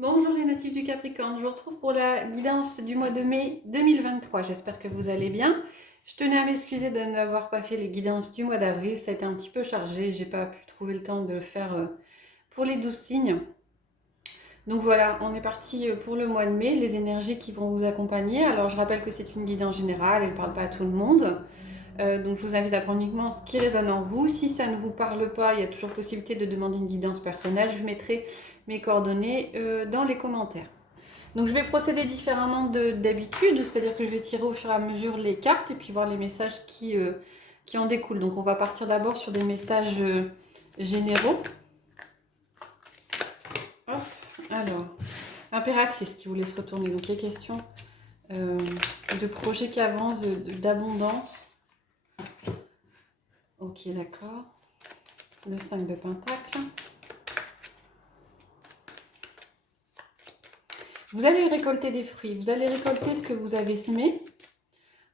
Bonjour les natifs du Capricorne, je vous retrouve pour la guidance du mois de mai 2023. J'espère que vous allez bien. Je tenais à m'excuser de n'avoir pas fait les guidances du mois d'avril, ça a été un petit peu chargé, j'ai pas pu trouver le temps de le faire pour les 12 signes. Donc voilà, on est parti pour le mois de mai, les énergies qui vont vous accompagner. Alors je rappelle que c'est une guidance générale, elle ne parle pas à tout le monde. Donc je vous invite à prendre uniquement ce qui résonne en vous. Si ça ne vous parle pas, il y a toujours possibilité de demander une guidance personnelle. Je vous mettrai mes coordonnées dans les commentaires. Donc je vais procéder différemment d'habitude, c'est-à-dire que je vais tirer au fur et à mesure les cartes et puis voir les messages qui en découlent. Donc on va partir d'abord sur des messages généraux. Hop, alors, impératrice qui vous laisse retourner. Donc il est question de projets qui avancent, d'abondance. Ok, d'accord. Le 5 de Pentacle. Vous allez récolter des fruits, vous allez récolter ce que vous avez semé,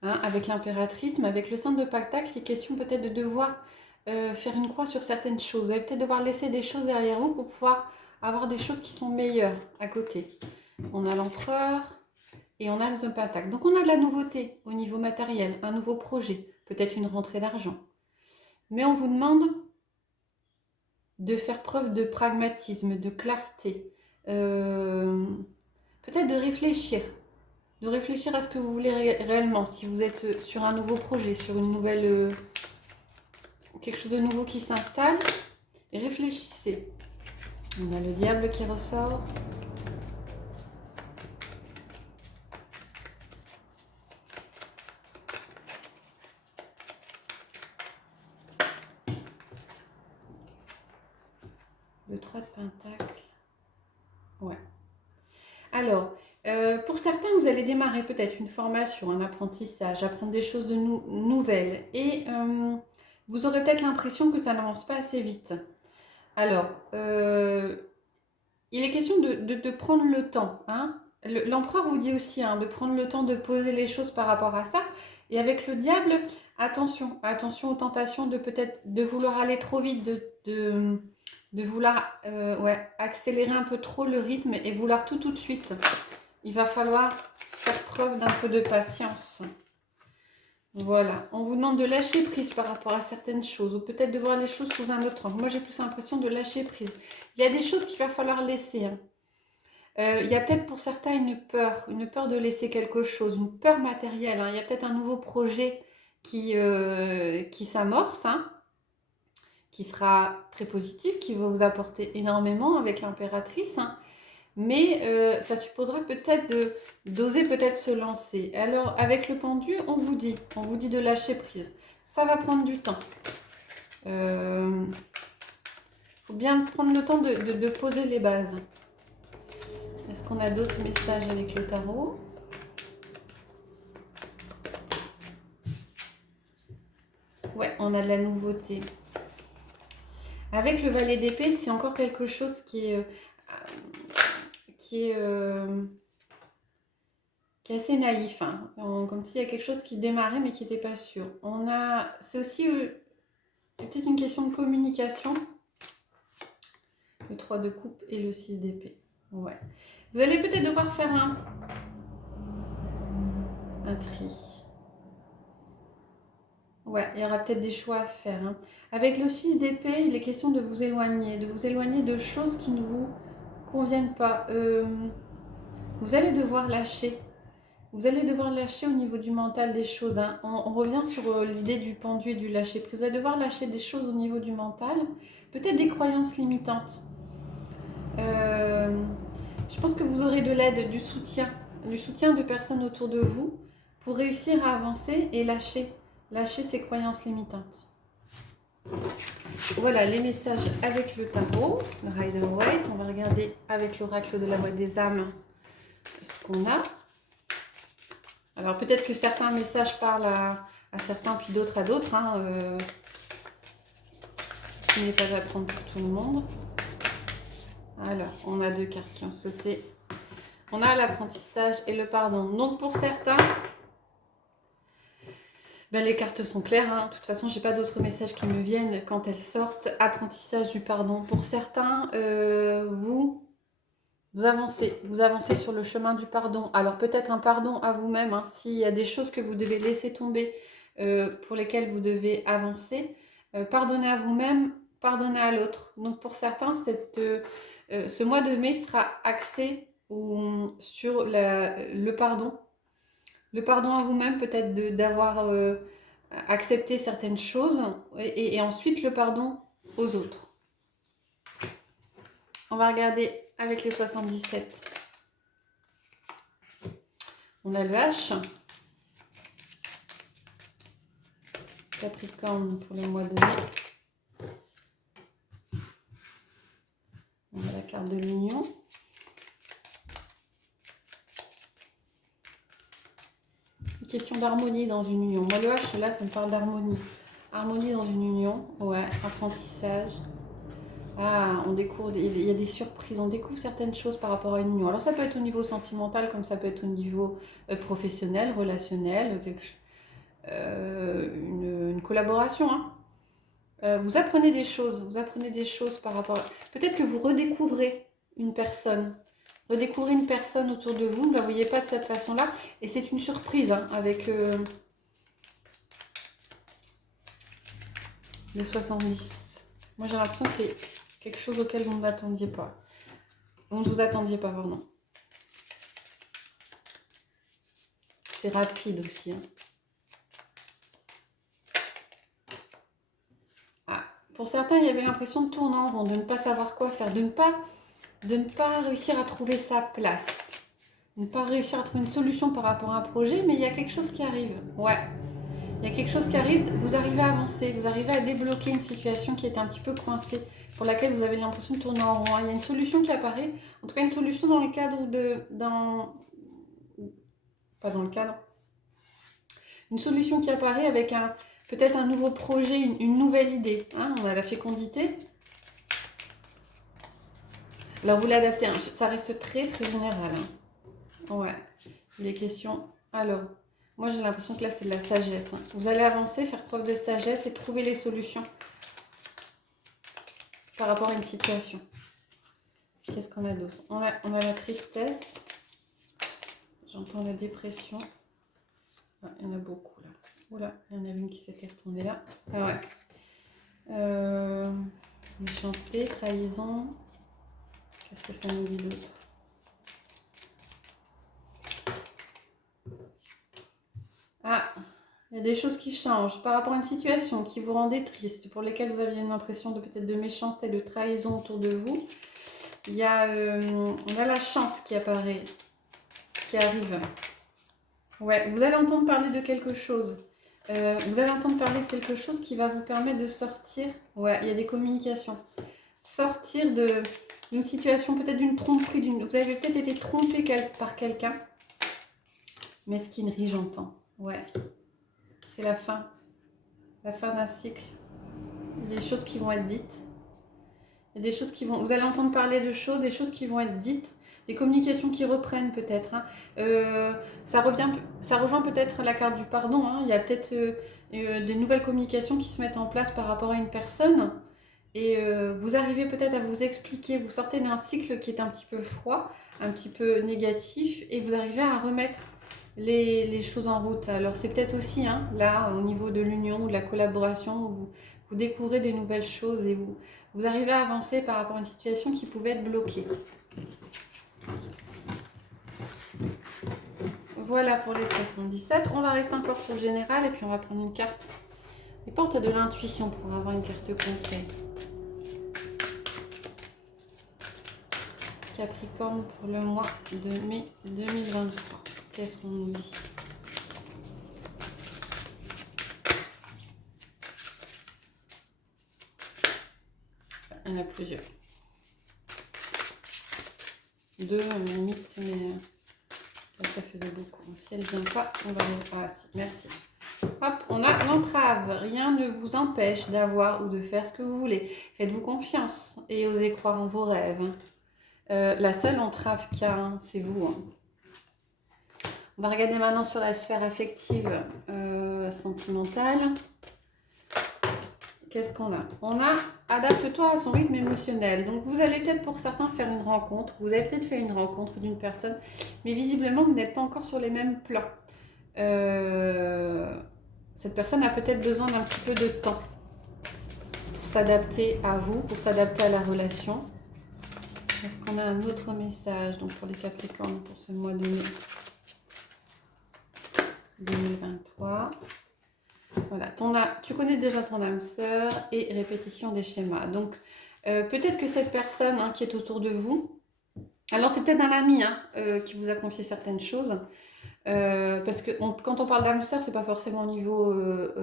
hein, avec l'impératrice, mais avec le 5 de Pentacle, il est question peut-être de devoir faire une croix sur certaines choses. Vous allez peut-être devoir laisser des choses derrière vous pour pouvoir avoir des choses qui sont meilleures à côté. On a l'empereur et on a le 5 de Pentacle. Donc on a de la nouveauté au niveau matériel, un nouveau projet, peut-être une rentrée d'argent. Mais on vous demande de faire preuve de pragmatisme, de clarté, peut-être de réfléchir à ce que vous voulez réellement, si vous êtes sur un nouveau projet, sur une nouvelle, quelque chose de nouveau qui s'installe, réfléchissez. On a le diable qui ressort. Le 3 de Pentacle. Ouais. Alors, pour certains, vous allez démarrer peut-être une formation, un apprentissage, apprendre des choses nouvelles. Et vous aurez peut-être l'impression que ça n'avance pas assez vite. Alors, il est question de prendre le temps. Hein. L'empereur vous dit aussi de prendre le temps de poser les choses par rapport à ça. Et avec le diable, attention, attention aux tentations de peut-être de vouloir aller trop vite, de vouloir accélérer un peu trop le rythme et vouloir tout de suite. Il va falloir faire preuve d'un peu de patience. Voilà, on vous demande de lâcher prise par rapport à certaines choses ou peut-être de voir les choses sous un autre angle. Moi, j'ai plus l'impression de lâcher prise. Il y a des choses qu'il va falloir laisser. Il y a peut-être pour certains une peur de laisser quelque chose, une peur matérielle. Il y a peut-être un nouveau projet qui s'amorce, qui sera très positif, qui va vous apporter énormément avec l'impératrice. Mais ça supposera peut-être d'oser peut-être se lancer. Alors avec le pendu, on vous dit de lâcher prise. Ça va prendre du temps. Faut bien prendre le temps de poser les bases. Est-ce qu'on a d'autres messages avec le tarot? Ouais, on a de la nouveauté. Avec le valet d'épée, c'est encore quelque chose qui est assez naïf. Comme s'il y a quelque chose qui démarrait mais qui n'était pas sûr. C'est aussi peut-être une question de communication. Le 3 de coupe et le 6 d'épée. Ouais. Vous allez peut-être devoir faire un tri. Ouais, il y aura peut-être des choix à faire. Avec le 6 d'épée, il est question de vous éloigner de choses qui ne vous conviennent pas. Vous allez devoir lâcher. Vous allez devoir lâcher au niveau du mental des choses. On revient sur l'idée du pendu et du lâcher prise. Vous allez devoir lâcher des choses au niveau du mental. Peut-être des croyances limitantes. Je pense que vous aurez de l'aide, du soutien de personnes autour de vous pour réussir à avancer et lâcher ces croyances limitantes. Voilà les messages avec le tarot, le Rider-Waite. On va regarder avec l'oracle de la boîte des âmes ce qu'on a. Alors peut-être que certains messages parlent à certains puis d'autres à d'autres. Ce n'est pas à prendre pour tout le monde. Alors, on a deux cartes qui ont sauté. On a l'apprentissage et le pardon. Donc pour certains, les cartes sont claires. De toute façon, je n'ai pas d'autres messages qui me viennent quand elles sortent. Apprentissage du pardon. Pour certains, vous Vous avancez sur le chemin du pardon. Alors peut-être un pardon à vous-même, hein, s'il y a des choses que vous devez laisser tomber, pour lesquelles vous devez avancer. Pardonnez à vous-même, pardonnez à l'autre. Donc pour certains, ce mois de mai sera axé sur le pardon. Le pardon à vous-même, peut-être d'avoir accepté certaines choses, et ensuite le pardon aux autres. On va regarder avec les 77. On a le H. Capricorne pour le mois de mai. On a la carte de l'union. Une question d'harmonie dans une union. Moi, le H, là, ça me parle d'harmonie. Harmonie dans une union. Ouais, apprentissage. Ah, on découvre, il y a des surprises, on découvre certaines choses par rapport à une union. Alors ça peut être au niveau sentimental, comme ça peut être au niveau professionnel, relationnel, une collaboration. Hein. Vous apprenez des choses par rapport à... Peut-être que vous redécouvrez une personne. Redécouvrez une personne autour de vous, ne la voyez pas de cette façon-là. Et c'est une surprise, hein, avec les 70. Moi j'ai l'impression que c'est quelque chose auquel vous ne attendiez pas. Vous ne vous attendiez pas, pardon. C'est rapide aussi. Hein. Ah, pour certains, il y avait l'impression de tourner en rond, de ne pas savoir quoi faire, de ne pas réussir à trouver sa place. De ne pas réussir à trouver une solution par rapport à un projet, mais il y a quelque chose qui arrive. Ouais. Il y a quelque chose qui arrive, vous arrivez à avancer, vous arrivez à débloquer une situation qui était un petit peu coincée, pour laquelle vous avez l'impression de tourner en rond. Il y a une solution qui apparaît, en tout cas une solution dans le cadre pas dans le cadre, une solution qui apparaît avec peut-être un nouveau projet, une nouvelle idée. Hein, on a la fécondité. Alors vous l'adaptez, hein, ça reste très très général. Hein. Ouais, il est question. Alors, moi j'ai l'impression que là c'est de la sagesse. Hein. Vous allez avancer, faire preuve de sagesse et trouver les solutions par rapport à une situation. Qu'est-ce qu'on a d'autre? On a la tristesse. J'entends la dépression. Ah, il y en a beaucoup là. Oula, il y en a une qui s'était retournée là. Ah ouais. Méchanceté, trahison. Qu'est-ce que ça nous dit d'autre? Ah, il y a des choses qui changent par rapport à une situation qui vous rendait triste, pour lesquelles vous aviez une impression de peut-être de méchanceté, de trahison autour de vous. Il y a, on a la chance qui apparaît, qui arrive. Ouais, vous allez entendre parler de quelque chose. Vous allez entendre parler de quelque chose qui va vous permettre de sortir. Ouais, il y a des communications. Sortir d'une situation, peut-être d'une tromperie. Vous avez peut-être été trompé par quelqu'un. Mesquinerie, j'entends. Ouais. C'est la fin. La fin d'un cycle. Il y a des choses qui vont être dites. Il y a des choses qui vont... Vous allez entendre parler de choses, des choses qui vont être dites. Des communications qui reprennent peut-être. Hein. Ça rejoint peut-être la carte du pardon. Hein. Il y a peut-être des nouvelles communications qui se mettent en place par rapport à une personne. Et vous arrivez peut-être à vous expliquer. Vous sortez d'un cycle qui est un petit peu froid, un petit peu négatif. Et vous arrivez à remettre les choses en route. Alors c'est peut-être aussi, hein, là, au niveau de l'union, de la collaboration, où vous découvrez des nouvelles choses et vous arrivez à avancer par rapport à une situation qui pouvait être bloquée. Voilà pour les 77. On va rester encore sur le général et puis on va prendre une carte. Les portes de l'intuition pour avoir une carte conseil. Capricorne pour le mois de mai 2023. Qu'est-ce qu'on nous dit? Il y en a plusieurs. Deux, limite, mais ça faisait beaucoup. Si elle ne vient pas, on va aller par ici. Merci. Hop, on a l'entrave. Rien ne vous empêche d'avoir ou de faire ce que vous voulez. Faites-vous confiance et osez croire en vos rêves. La seule entrave qu'il y a, c'est vous. Hein. On va regarder maintenant sur la sphère affective sentimentale. Qu'est-ce qu'on a? On a adapte-toi à son rythme émotionnel. Donc vous allez peut-être pour certains faire une rencontre, vous avez peut-être fait une rencontre d'une personne, mais visiblement vous n'êtes pas encore sur les mêmes plans. Cette personne a peut-être besoin d'un petit peu de temps pour s'adapter à vous, pour s'adapter à la relation. Est-ce qu'on a un autre message donc pour les Capricornes pour ce mois de mai 2023? Voilà, tu connais déjà ton âme sœur et répétition des schémas. Donc, peut-être que cette personne qui est autour de vous, alors c'est peut-être un ami qui vous a confié certaines choses. Parce que quand on parle d'âme sœur, c'est pas forcément au niveau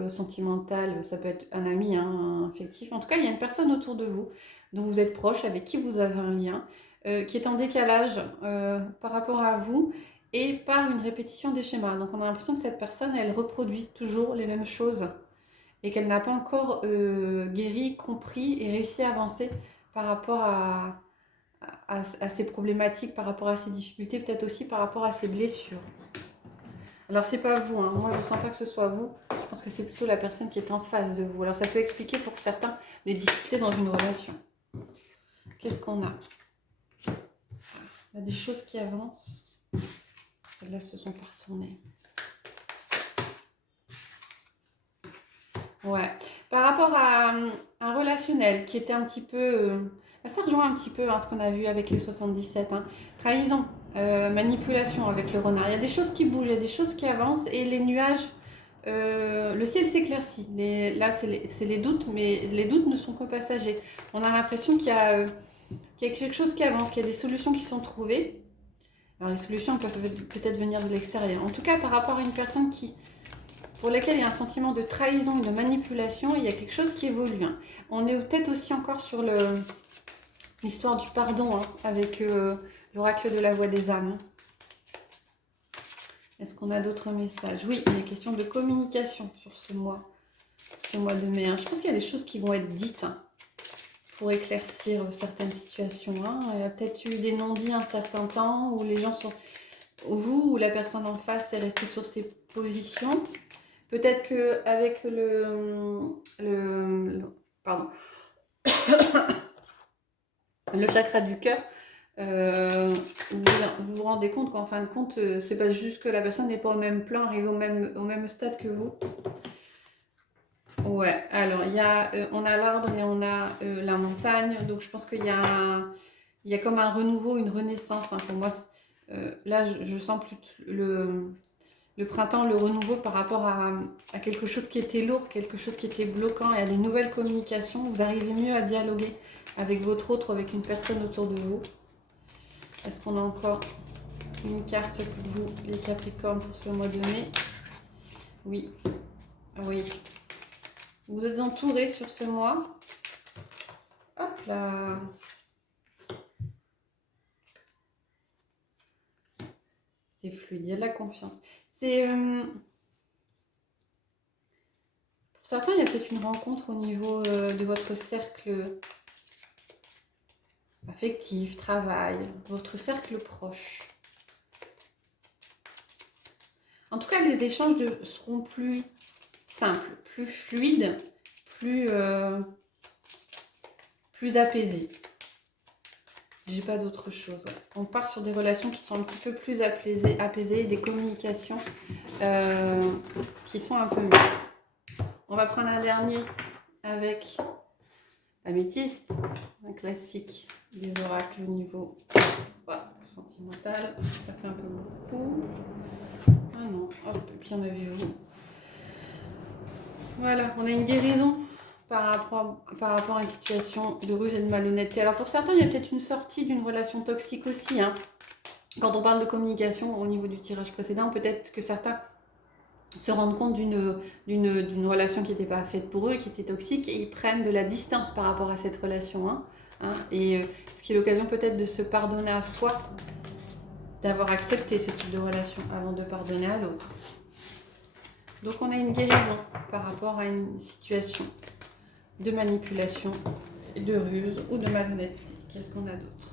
sentimental, ça peut être un ami, un affectif. En tout cas, il y a une personne autour de vous, dont vous êtes proche, avec qui vous avez un lien, qui est en décalage par rapport à vous et par une répétition des schémas. Donc on a l'impression que cette personne, elle reproduit toujours les mêmes choses et qu'elle n'a pas encore guéri, compris et réussi à avancer par rapport à ses problématiques, par rapport à ses difficultés, peut-être aussi par rapport à ses blessures. Alors c'est pas vous, moi je ne sens pas que ce soit vous, je pense que c'est plutôt la personne qui est en face de vous. Alors ça peut expliquer pour certains des difficultés dans une relation. Qu'est-ce qu'on a? Il y a des choses qui avancent. Celles-là se sont pas retournées. Ouais. Par rapport à un relationnel qui était un petit peu... ça rejoint un petit peu ce qu'on a vu avec les 77. Trahison, manipulation avec le renard. Il y a des choses qui bougent, il y a des choses qui avancent et les nuages... le ciel s'éclaircit. Là, c'est les doutes, mais les doutes ne sont que passagers. On a l'impression qu'il y a quelque chose qui avance, qu'il y a des solutions qui sont trouvées. Alors, les solutions peuvent peut-être venir de l'extérieur. En tout cas, par rapport à une personne pour laquelle il y a un sentiment de trahison et de manipulation, il y a quelque chose qui évolue. On est peut-être aussi encore sur l'histoire du pardon avec l'oracle de la voix des âmes. Est-ce qu'on a d'autres messages? Oui, il est question de communication sur ce mois de mai. Je pense qu'il y a des choses qui vont être dites pour éclaircir certaines situations. Il y a peut-être eu des non-dits un certain temps où les gens sont... Vous ou la personne en face est restée sur ses positions. Peut-être qu'avec pardon, le chakra du cœur, vous vous rendez compte qu'en fin de compte, c'est pas juste que la personne n'est pas au même plan, arrive au même stade que vous. Ouais, alors on a l'arbre et on a la montagne, donc je pense qu'il y a comme un renouveau, une renaissance. Pour moi, là, je sens plus le printemps, le renouveau par rapport à quelque chose qui était lourd, quelque chose qui était bloquant. Il y a des nouvelles communications. Vous arrivez mieux à dialoguer avec votre autre, avec une personne autour de vous. Est-ce qu'on a encore une carte pour vous, les Capricornes, pour ce mois de mai? Oui. Ah oui. Vous êtes entourés sur ce mois. Hop là. C'est fluide, il y a de la confiance. C'est... pour certains, il y a peut-être une rencontre au niveau de votre cercle affectif, travail, votre cercle proche. En tout cas, les échanges seront plus simples, plus fluides, plus apaisés. J'ai pas d'autre chose. Ouais. On part sur des relations qui sont un petit peu plus apaisées, des communications qui sont un peu mieux. On va prendre un dernier avec l'améthyste, un classique des oracles au niveau sentimental. Ça fait un peu beaucoup. Ah non, hop, et puis on a vu vous. Voilà, on a une guérison par rapport à une situation de ruse et de malhonnêteté. Alors pour certains, il y a peut-être une sortie d'une relation toxique aussi. Quand on parle de communication au niveau du tirage précédent, peut-être que certains se rendent compte d'une relation qui n'était pas faite pour eux, qui était toxique, et ils prennent de la distance par rapport à cette relation. Et ce qui est l'occasion peut-être de se pardonner à soi, d'avoir accepté ce type de relation avant de pardonner à l'autre. Donc on a une guérison par rapport à une situation de manipulation, de ruse ou de malhonnêteté. Qu'est-ce qu'on a d'autre?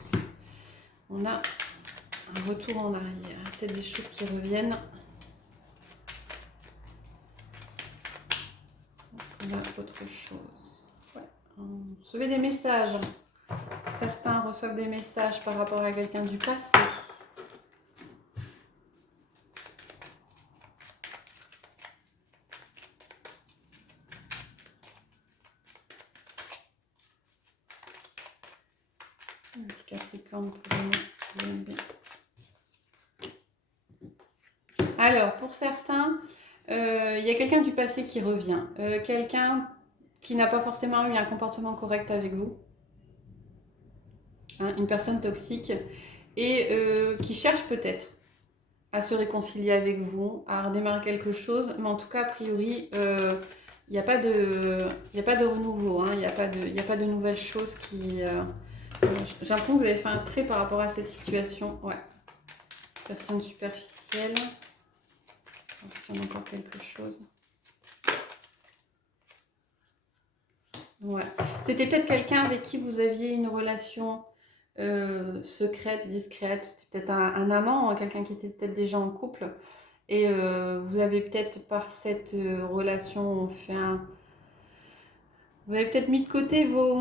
On a un retour en arrière, peut-être des choses qui reviennent. Est-ce qu'on a autre chose? Recevez des messages. Certains reçoivent des messages par rapport à quelqu'un du passé. Capricorne, bien. Alors, pour certains, il y a quelqu'un du passé qui revient. Quelqu'un qui n'a pas forcément eu un comportement correct avec vous. Hein, une personne toxique. Et qui cherche peut-être à se réconcilier avec vous, à redémarrer quelque chose. Mais en tout cas, a priori, il n'y a pas de renouveau. Hein, il n'y a pas de nouvelles choses qui... j'ai l'impression que vous avez fait un trait par rapport à cette situation. Ouais. Personne superficielle. voir si on a encore quelque chose. Ouais. C'était peut-être quelqu'un avec qui vous aviez une relation secrète, discrète. C'était peut-être un amant, hein, quelqu'un qui était peut-être déjà en couple. Et vous avez peut-être par cette relation fait un... Vous avez peut-être mis de côté vos...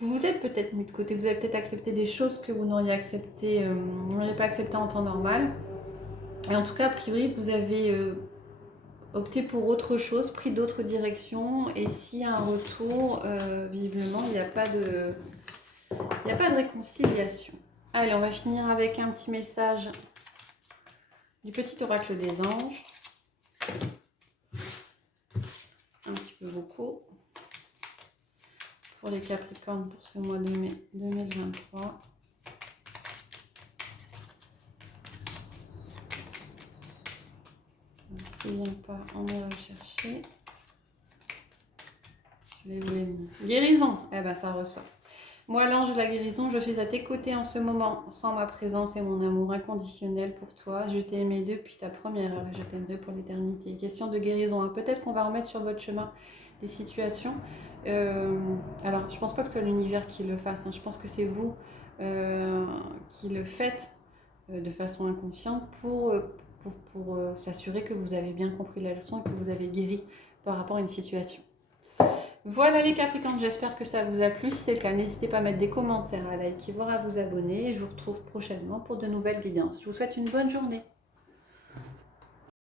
Vous vous êtes peut-être mis de côté. Vous avez peut-être accepté des choses que vous n'auriez accepté, vous n'auriez pas accepté en temps normal. Et en tout cas, a priori, vous avez opté pour autre chose, pris d'autres directions. Et s'il y a un retour, visiblement, il n'y a pas de réconciliation. Allez, on va finir avec un petit message du petit oracle des anges. Un petit peu beaucoup. Pour les Capricornes pour ce mois de mai 2023. S'il ne vient pas, on va rechercher. Je vais vous les dire. Guérison, eh ben ça ressort. Moi, l'ange de la guérison, je suis à tes côtés en ce moment, sans ma présence et mon amour inconditionnel pour toi. Je t'ai aimé depuis ta première heure et je t'aimerai pour l'éternité. Question de guérison, hein. Peut-être qu'on va remettre sur votre chemin des situations. Alors, je pense pas que ce soit l'univers qui le fasse, hein. Je pense que c'est vous qui le faites de façon inconsciente pour s'assurer que vous avez bien compris la leçon et que vous avez guéri par rapport à une situation. Voilà les Capricornes, j'espère que ça vous a plu. Si c'est le cas, n'hésitez pas à mettre des commentaires, à liker, voire à vous abonner. Et je vous retrouve prochainement pour de nouvelles guidances. Je vous souhaite une bonne journée.